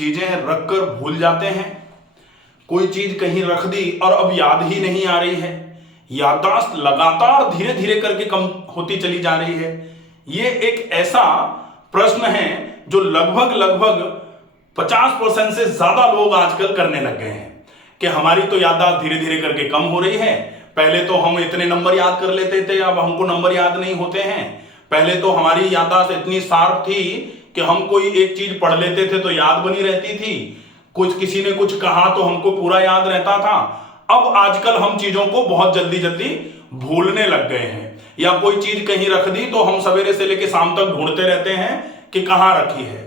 चीजें रखकर भूल जाते हैं, कोई चीज कहीं रख दी और अब याद ही नहीं आ रही है, याददाश्त लगातार धीरे धीरे करके कम होती चली जा रही है। ये एक ऐसा प्रश्न है जो लगभग लगभग 50% से ज्यादा लोग आजकल करने लग गए हैं कि हमारी तो याददाश्त धीरे धीरे करके कम हो रही है। पहले तो हम इतने नंबर याद कर लेते थे, अब हमको नंबर याद नहीं होते हैं। पहले तो हमारी याददाश्त इतनी शार्प थी कि हम कोई एक चीज पढ़ लेते थे तो याद बनी रहती थी, कुछ किसी ने कुछ कहा तो हमको पूरा याद रहता था। अब आजकल हम चीजों को बहुत जल्दी जल्दी भूलने लग गए हैं, या कोई चीज कहीं रख दी तो हम सवेरे से लेकर शाम तक ढूंढते रहते हैं कि कहां रखी है।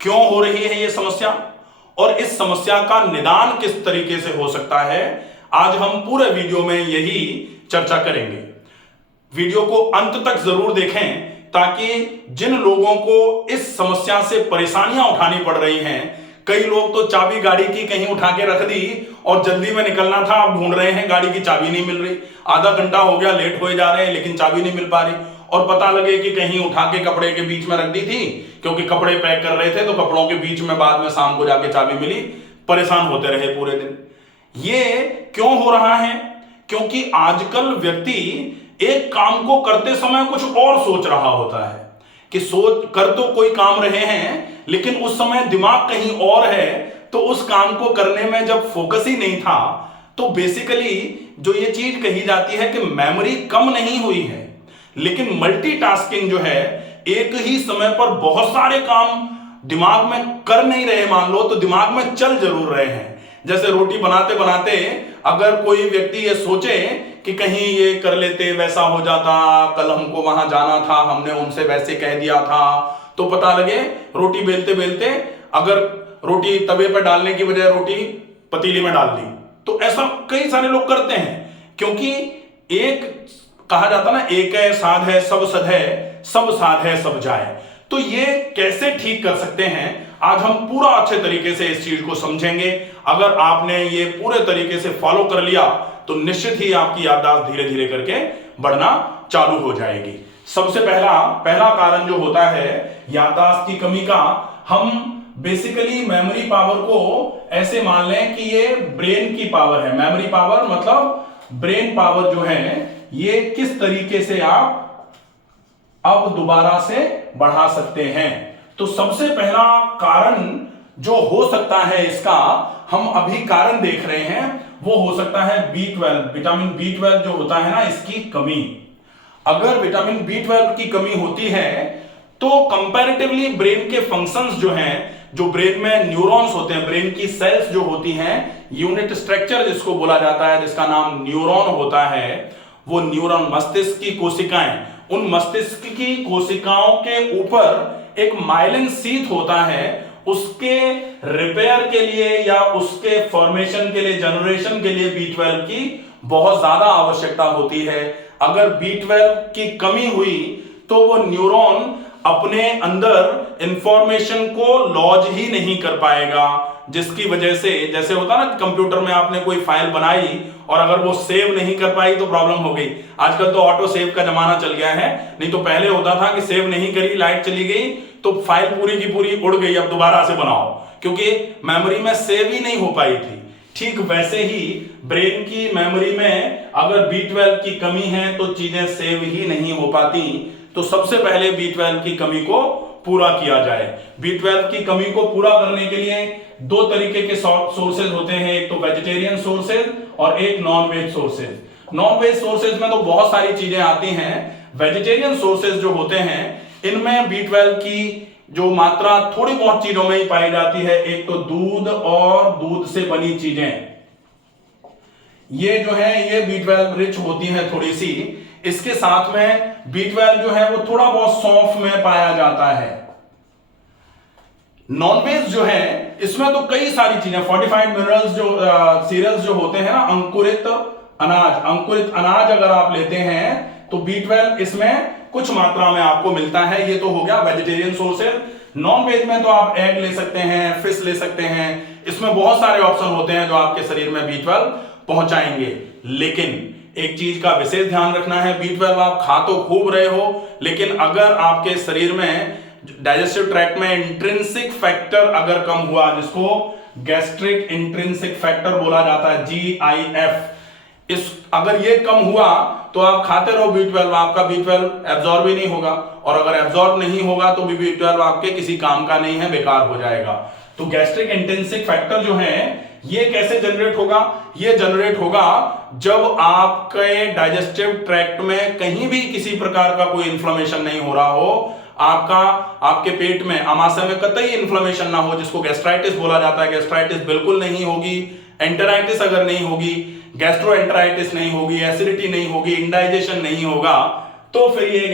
क्यों हो रही है ये समस्या और इस समस्या का निदान किस तरीके से हो सकता है, आज हम पूरे वीडियो में यही चर्चा करेंगे। वीडियो को अंत तक जरूर देखें ताकि जिन लोगों को इस समस्या से परेशानियां उठानी पड़ रही हैं, कई लोग तो चाबी गाड़ी की कहीं उठा के रख दी और जल्दी में निकलना था, अब ढूंढ रहे हैं गाड़ी की चाबी नहीं मिल रही, आधा घंटा हो गया लेट होए जा रहे हैं लेकिन चाबी नहीं मिल पा रही, और पता लगे कि कहीं उठा के कपड़े के बीच में रख दी थी क्योंकि कपड़े पैक कर रहे थे तो कपड़ों के बीच में बाद में शाम को जाके चाबी मिली, परेशान होते रहे पूरे दिन। ये क्यों हो रहा है? क्योंकि आजकल व्यक्ति एक काम को करते समय कुछ और सोच रहा होता है कि सोच कर तो कोई काम रहे हैं लेकिन उस समय दिमाग कहीं और है, तो उस काम को करने में जब फोकस ही नहीं था तो बेसिकली जो ये चीज कही जाती है कि मेमोरी कम नहीं हुई है, लेकिन मल्टीटास्किंग जो है, एक ही समय पर बहुत सारे काम दिमाग में कर नहीं रहे, मान लो तो दिमाग में चल जरूर रहे हैं। जैसे रोटी बनाते बनाते अगर कोई व्यक्ति ये सोचे कि कहीं ये कर लेते वैसा हो जाता, कल हमको वहां जाना था हमने उनसे वैसे कह दिया था, तो पता लगे रोटी बेलते बेलते अगर रोटी तवे पर डालने की बजाय रोटी पतीली में डाल दी, तो ऐसा कई सारे लोग करते हैं। क्योंकि एक कहा जाता ना, एक है साध है सब सध है, सब साध है सब जाए। तो ये कैसे ठीक कर सकते हैं, आज हम पूरा अच्छे तरीके से इस चीज को समझेंगे। अगर आपने ये पूरे तरीके से फॉलो कर लिया तो निश्चित ही आपकी याददाश्त धीरे धीरे करके बढ़ना चालू हो जाएगी। सबसे पहला कारण जो होता है याददाश्त की कमी का, हम बेसिकली मेमोरी पावर को ऐसे मान लें कि ये ब्रेन की पावर है। मेमोरी पावर मतलब ब्रेन पावर जो है, ये किस तरीके से आप अब दोबारा से बढ़ा सकते हैं। तो सबसे पहला कारण जो हो सकता है इसका, हम अभी कारण देख रहे हैं, वो हो सकता है B12, विटामिन B12 जो होता है ना, इसकी कमी। अगर विटामिन B12 की कमी होती है तो कंपैरेटिवली ब्रेन के फंक्शंस जो हैं, जो ब्रेन में न्यूरॉन्स होते हैं, ब्रेन की सेल्स जो होती हैं, यूनिट स्ट्रक्चर जिसको बोला जाता है, जिसका नाम न्यूरॉन होता है, वो न्यूरॉन मस्तिष्क की कोशिकाएं, उन मस्तिष्क की कोशिकाओं के ऊपर एक माइलिन शीथ होता है, उसके रिपेयर के लिए या उसके फॉर्मेशन के लिए, जनरेशन के लिए B12 की बहुत ज्यादा आवश्यकता होती है। अगर B12 की कमी हुई तो वो न्यूरॉन अपने अंदर इंफॉर्मेशन को लॉज ही नहीं कर पाएगा, जिसकी वजह से, जैसे होता ना कंप्यूटर में आपने कोई फाइल बनाई और अगर वो सेव नहीं कर पाई तो प्रॉब्लम हो गई। आजकल तो ऑटो सेव का जमाना चल गया है, नहीं तो पहले होता था कि सेव नहीं करी, लाइट चली गई तो फाइल पूरी की पूरी उड़ गई, अब दोबारा से बनाओ, क्योंकि मेमोरी में सेव ही नहीं हो पाई थी। ठीक वैसे ही ब्रेन की मेमोरी में अगर B12 की कमी है तो चीजें सेव ही नहीं हो पाती। तो सबसे पहले B12 की कमी को पूरा किया जाए। B12 की कमी को पूरा करने के लिए दो तरीके के सोर्सेज होते हैं, एक तो वेजिटेरियन सोर्सेज और एक non veg sources. Non veg sources में तो बहुत सारी चीजें आती हैं। वेजिटेरियन सोर्सेज जो होते हैं इनमें B12 की जो मात्रा थोड़ी बहुत चीजों में ही पाई जाती है। एक तो दूध और दूध से बनी चीजें, ये जो है ये B12 रिच होती है थोड़ी सी। इसके साथ में B12 जो है वो थोड़ा बहुत सौंफ में पाया जाता है। नॉनवेज जो है इसमें तो कई सारी चीजें, फोर्टिफाइड मिनरल्स जो सीरियल्स जो होते हैं ना, अंकुरित अनाज अगर आप लेते हैं तो B12 इसमें कुछ मात्रा में आपको मिलता है। ये तो हो गया वेजिटेरियन सोर्सेज। नॉन वेज में तो आप एग ले सकते हैं, फिश ले सकते हैं, इसमें बहुत सारे ऑप्शन होते हैं जो आपके शरीर में B12 पहुंचाएंगे। लेकिन एक चीज का विशेष ध्यान रखना है, B12 आप खा तो खूब रहे हो, लेकिन अगर आपके शरीर में डाइजेस्टिव ट्रैक्ट में इंट्रिंसिक फैक्टर अगर कम हुआ, जिसको गैस्ट्रिक इंट्रिंसिक फैक्टर बोला जाता है, GIF, इस अगर ये कम हुआ तो आप खाते रहो B12, आपका B12 एब्जॉर्ब ही नहीं होगा, और अगर एब्जॉर्ब नहीं होगा तो B12 आपके किसी काम का नहीं है, बेकार हो जाएगा। तो गैस्ट्रिक इंट्रिंसिक फैक्टर जो है ये कैसे जनरेट होगा? ये जनरेट होगा जब आपके डाइजेस्टिव ट्रैक्ट में कहीं भी किसी प्रकार का कोई इन्फ्लेमेशन नहीं हो रहा हो, आपके पेट में आमाशय में कतई इन्फ्लेमेशन ना हो, जिसको गैस्ट्राइटिस बोला जाता है, गैस्ट्राइटिस बिल्कुल नहीं होगी, एंटेराइटिस अगर नहीं होगी, गैस्ट्रोएंटेराइटिस नहीं होगी, एसिडिटी नहीं होगी, इंडाइजेशन नहीं होगा, तो फिर ये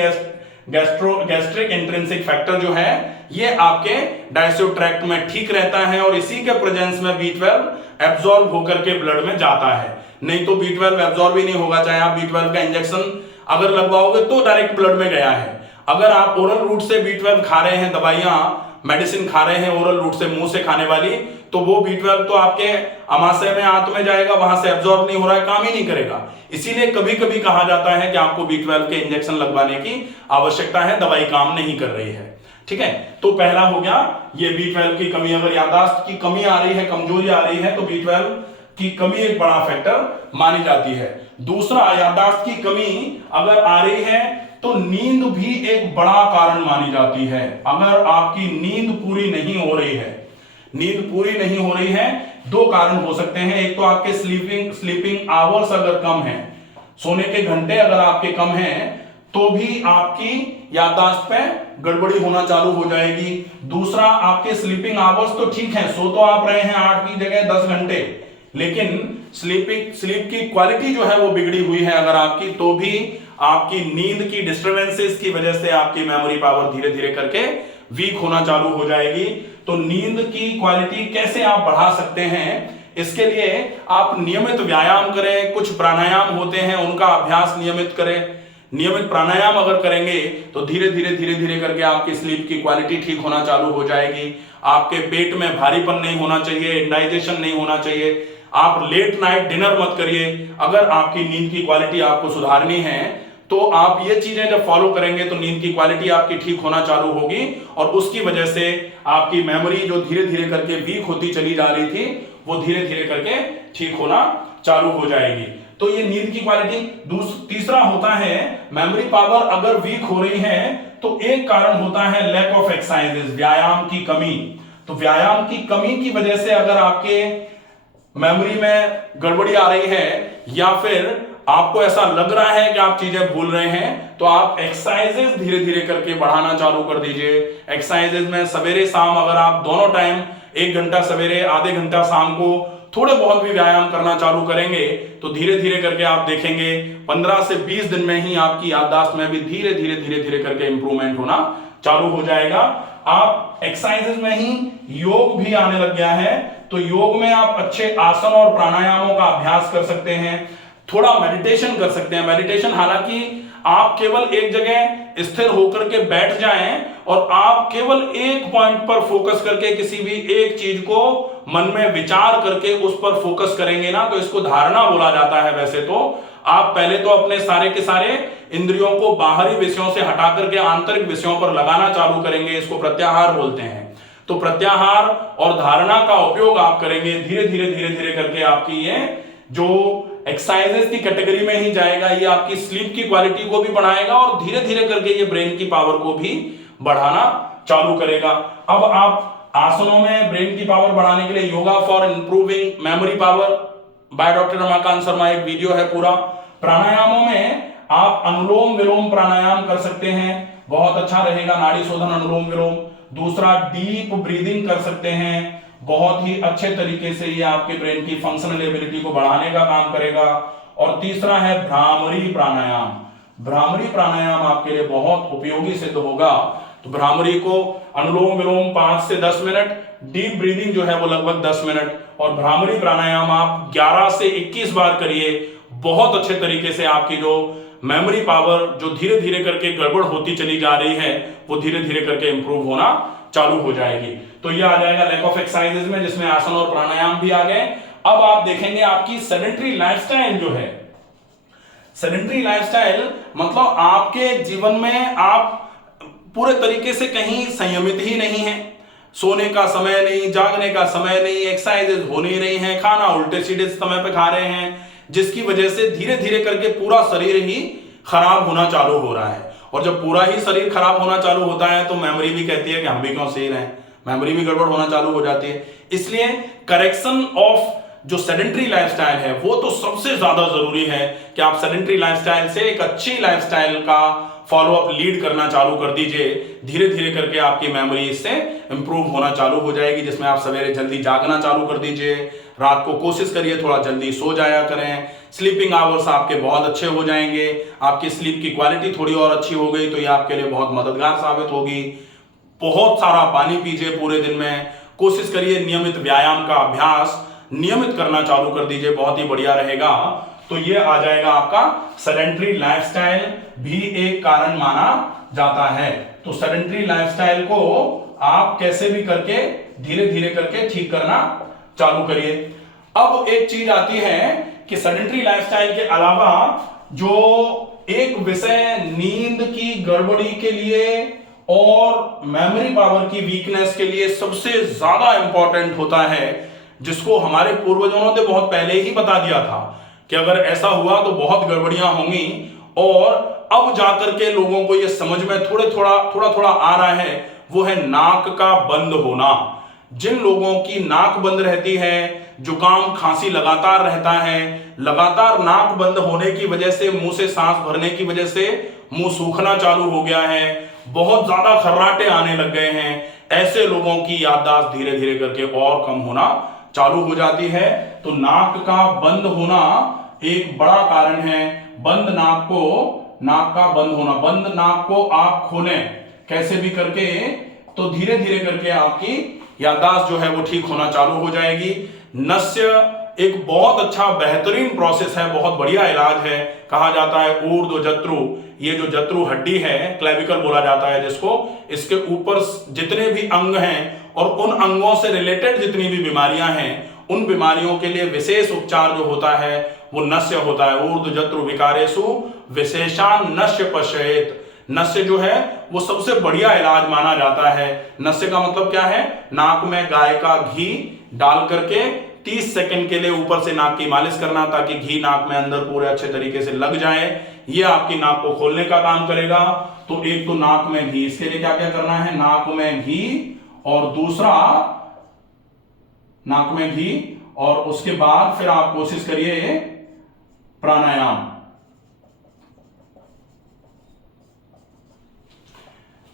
गैस्ट्रिक इंट्रिंसिक फैक्टर जो है ये आपके डाइजेस्टिव ट्रैक्ट में ठीक रहता है, और इसी के प्रेजेंस में B12 एब्जॉर्ब होकर के ब्लड में जाता है। नहीं तो B12 एब्जॉर्ब ही नहीं होगा, चाहे आप B12 का इंजेक्शन अगर लगवाओगे तो डायरेक्ट ब्लड में गया है। अगर आप ओरल रूट से B12 खा रहे हैं, दवाइयां मेडिसिन खा रहे हैं ओरल रूट से, मुंह से खाने वाली, तो वो B12 तो आपके आमाशय में आंत में जाएगा, वहां से एब्जॉर्ब नहीं हो रहा है, काम ही नहीं करेगा। इसीलिए कभी कभी कहा जाता है कि आपको B12 के इंजेक्शन लगवाने की आवश्यकता है, दवाई काम नहीं कर रही है। ठीक है, तो पहला हो गया ये B12 की कमी। अगर याददाश्त की कमी आ रही है, कमजोरी आ रही है, तो B12 की कमी एक बड़ा फैक्टर मानी जाती है। दूसरा, याददाश्त की कमी अगर आ रही है तो नींद भी एक बड़ा कारण मानी जाती है। अगर आपकी नींद पूरी नहीं हो रही है, नींद पूरी नहीं हो रही है, दो कारण हो सकते हैं। एक तो आपके स्लीपिंग आवर्स अगर कम है, सोने के घंटे अगर आपके कम हैं, तो भी आपकी याददाश्त पे गड़बड़ी होना चालू हो जाएगी। दूसरा, आपके स्लीपिंग आवर्स तो ठीक है, सो तो आप रहे हैं 8 की जगह 10 घंटे, लेकिन स्लीप की क्वालिटी जो है वो बिगड़ी हुई है अगर आपकी, तो भी आपकी नींद की डिस्टर्बेंसेस की वजह से आपकी मेमोरी पावर धीरे धीरे करके वीक होना चालू हो जाएगी। तो नींद की क्वालिटी कैसे आप बढ़ा सकते हैं, इसके लिए आप नियमित व्यायाम करें, कुछ प्राणायाम होते हैं उनका अभ्यास नियमित करें। नियमित प्राणायाम अगर करेंगे तो धीरे धीरे करके आपकी स्लीप की क्वालिटी ठीक होना चालू हो जाएगी। आपके पेट में भारीपन नहीं होना चाहिए, इंडाइजेशन नहीं होना चाहिए। आप लेट नाइट डिनर मत करिए। अगर आपकी नींद की क्वालिटी आपको सुधारनी है तो आप ये चीजें जब फॉलो करेंगे तो नींद की क्वालिटी आपकी ठीक होना चालू होगी, और उसकी वजह से आपकी मेमोरी जो धीरे धीरे करके वीक होती चली जा रही थी वो धीरे धीरे करके ठीक होना चालू हो जाएगी। तो ये नींद की क्वालिटी। तीसरा होता है मेमोरी पावर अगर वीक हो रही है तो एक कारण होता है लैक ऑफ एक्सरसाइजेस, व्यायाम की कमी। तो व्यायाम की कमी की वजह से अगर आपके मेमोरी में गड़बड़ी आ रही है या फिर आपको ऐसा लग रहा है कि आप चीजें भूल रहे हैं, तो आप एक्सरसाइजेस धीरे धीरे करके बढ़ाना चालू कर दीजिए। एक्सरसाइजेस में सवेरे शाम अगर आप दोनों टाइम 1 घंटा सवेरे, आधे घंटा शाम को थोड़े बहुत भी व्यायाम करना चालू करेंगे तो धीरे धीरे करके आप देखेंगे 15 से 20 दिन में ही आपकी याददाश्त में भी धीरे धीरे करके इंप्रूवमेंट होना चालू हो जाएगा। आप एक्सरसाइजेस में ही योग भी आने लग गया है, तो योग में आप अच्छे आसन और प्राणायामों का अभ्यास कर सकते हैं, थोड़ा मेडिटेशन कर सकते हैं। मेडिटेशन हालांकि आप केवल एक जगह स्थिर होकर के बैठ जाएं और आप केवल एक पॉइंट पर फोकस करके किसी भी एक चीज को मन में विचार करके उस पर फोकस करेंगे ना, तो इसको धारणा बोला जाता है। वैसे तो आप पहले तो अपने सारे के सारे इंद्रियों को बाहरी विषयों से हटा करके आंतरिक विषयों पर लगाना चालू करेंगे, इसको प्रत्याहार बोलते हैं। तो प्रत्याहार और धारणा का उपयोग आप करेंगे, धीरे धीरे करके आपकी ये जो एक्सरसाइजेस की कैटेगरी में ही जाएगा। ये आपकी स्लीप की क्वालिटी को भी बढ़ाएगा और धीरे धीरे करके ये ब्रेन की पावर को भी बढ़ाना चालू करेगा। अब आप आसनों में ब्रेन की पावर बढ़ाने के लिए yoga for improving memory power by doctor Ramakant Sharma एक वीडियो है पूरा। प्राणायामों में आप अनुलोम विलोम प्राणायाम कर सकते हैं, बहुत अच्छा रहेगा, नाड़ी शोधन अनुलोम विलोम। दूसरा, डीप ब्रीदिंग कर सकते हैं, बहुत ही अच्छे तरीके से ये आपके ब्रेन की फंक्शनल एबिलिटी को बढ़ाने का काम करेगा। और तीसरा है भ्रामरी प्राणायाम। भ्रामरी प्राणायाम आपके लिए बहुत उपयोगी सिद्ध होगा। तो भ्रामरी को अनुलोम विलोम 5 से 10 मिनट, डीप ब्रीदिंग जो है वो लगभग 10 मिनट, और भ्रामरी प्राणायाम आप 11 से 21 बार करिए। बहुत अच्छे तरीके से आपकी जो मेमोरी पावर जो धीरे धीरे करके गड़बड़ होती चली जा रही है वो धीरे धीरे करके इंप्रूव होना चालू हो जाएगी। तो ये आ जाएगा लैक ऑफ एक्सरसाइजेज में, जिसमें आसन और प्राणायाम भी आ गए। अब आप देखेंगे आपकी सेडेंटरी लाइफस्टाइल जो है, सेडेंटरी लाइफस्टाइल मतलब आपके जीवन में आप पूरे तरीके से कहीं संयमित ही नहीं है, सोने का समय नहीं, जागने का समय नहीं, एक्सरसाइजेज हो नहीं रही हैं, खाना उल्टे सीधे समय पे खा रहे हैं, जिसकी वजह से धीरे धीरे करके पूरा शरीर ही खराब होना चालू हो रहा है। और जब पूरा ही शरीर खराब होना चालू होता है तो मेमोरी भी कहती है कि हम भी क्यों सही रहे, मेमोरी भी गड़बड़ होना चालू हो जाती है। इसलिए करेक्शन ऑफ जो सेडेंट्री लाइफस्टाइल है वो तो सबसे ज्यादा जरूरी है कि आप सेडेंट्री लाइफस्टाइल से एक अच्छी लाइफस्टाइल का फॉलोअप लीड करना चालू कर दीजिए। धीरे धीरे करके आपकी मेमोरी इससे इंप्रूव होना चालू हो जाएगी, जिसमें आप सवेरे जल्दी जागना चालू कर दीजिए, रात को कोशिश करिए थोड़ा जल्दी सो जाया करें, स्लीपिंग आवर्स आपके बहुत अच्छे हो जाएंगे, आपकी स्लीप की क्वालिटी थोड़ी और अच्छी हो गई तो ये आपके लिए बहुत मददगार साबित होगी। बहुत सारा पानी पीजिए पूरे दिन में, कोशिश करिए नियमित व्यायाम का अभ्यास नियमित करना चालू कर दीजिए, बहुत ही बढ़िया रहेगा। तो ये आ जाएगा आपका सेडेंट्री लाइफस्टाइल भी एक कारण माना जाता है। तो सेडेंट्री लाइफस्टाइल को आप कैसे भी करके धीरे धीरे करके ठीक करना चालू करिए। अब एक चीज आती है कि सेडेंट्री लाइफस्टाइल के अलावा जो एक विषय नींद की गड़बड़ी के लिए और मेमोरी पावर की वीकनेस के लिए सबसे ज्यादा इंपॉर्टेंट होता है, जिसको हमारे पूर्वजों ने बहुत पहले ही बता दिया था कि अगर ऐसा हुआ तो बहुत गड़बड़ियां होंगी, और अब जाकर के लोगों को यह समझ में थोड़ा थोड़ा आ रहा है, वो है नाक का बंद होना। जिन लोगों की नाक बंद रहती है, जुकाम खांसी लगातार रहता है, लगातार नाक बंद होने की वजह से मुंह से सांस भरने की वजह से मुंह सूखना चालू हो गया है, बहुत ज्यादा खर्राटे आने लग गए हैं, ऐसे लोगों की याददाश्त धीरे धीरे करके और कम होना चालू हो जाती है। तो नाक का बंद होना एक बड़ा कारण है। बंद नाक का बंद होना, बंद नाक को आप खोलें कैसे भी करके, तो धीरे धीरे करके आपकी याददाश्त जो है वो ठीक होना चालू हो जाएगी। नस्य एक बहुत अच्छा बेहतरीन प्रोसेस है, बहुत बढ़िया इलाज है। कहा जाता है ऊर्ध्व जत्रु, ये जो जत्रु हड्डी है, क्लेविकल बोला जाता है जिसको, इसके ऊपर जितने भी अंग हैं और उन अंगों से रिलेटेड जितनी भी बीमारियां हैं, उन बीमारियों के लिए विशेष उपचार जो होता है वो नस्य होता है। ऊर्ध्व जत्रु विकारेषु विशेषान नस्य पश्येत। नस्य जो है वो सबसे बढ़िया इलाज माना जाता है। नस्य का मतलब क्या है? नाक में गाय का घी डाल करके 30 सेकंड के लिए ऊपर से नाक की मालिश करना, ताकि घी नाक में अंदर पूरे अच्छे तरीके से लग जाए। ये आपकी नाक को खोलने का काम करेगा। तो एक तो नाक में घी, इसके लिए क्या क्या करना है? नाक में घी, और दूसरा नाक में घी, और उसके बाद फिर आप कोशिश करिए प्राणायाम।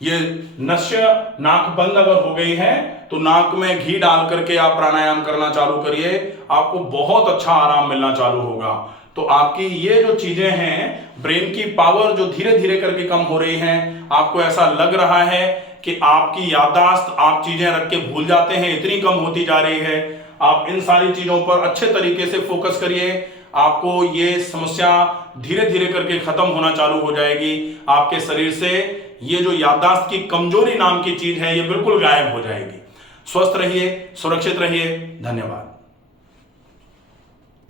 ये नस्य नाक बंद अगर हो गई है तो नाक में घी डाल करके आप प्राणायाम करना चालू करिए, आपको बहुत अच्छा आराम मिलना चालू होगा। तो आपकी ये जो चीजें हैं, ब्रेन की पावर जो धीरे धीरे करके कम हो रही है, आपको ऐसा लग रहा है कि आपकी याददाश्त, आप चीजें रख के भूल जाते हैं, इतनी कम होती जा रही है, आप इन सारी चीजों पर अच्छे तरीके से फोकस करिए, आपको ये समस्या धीरे धीरे करके खत्म होना चालू हो जाएगी। आपके शरीर से ये जो याददाश्त की कमजोरी नाम की चीज है, ये बिल्कुल गायब हो जाएगी। स्वस्थ रहिए, सुरक्षित रहिए। धन्यवाद।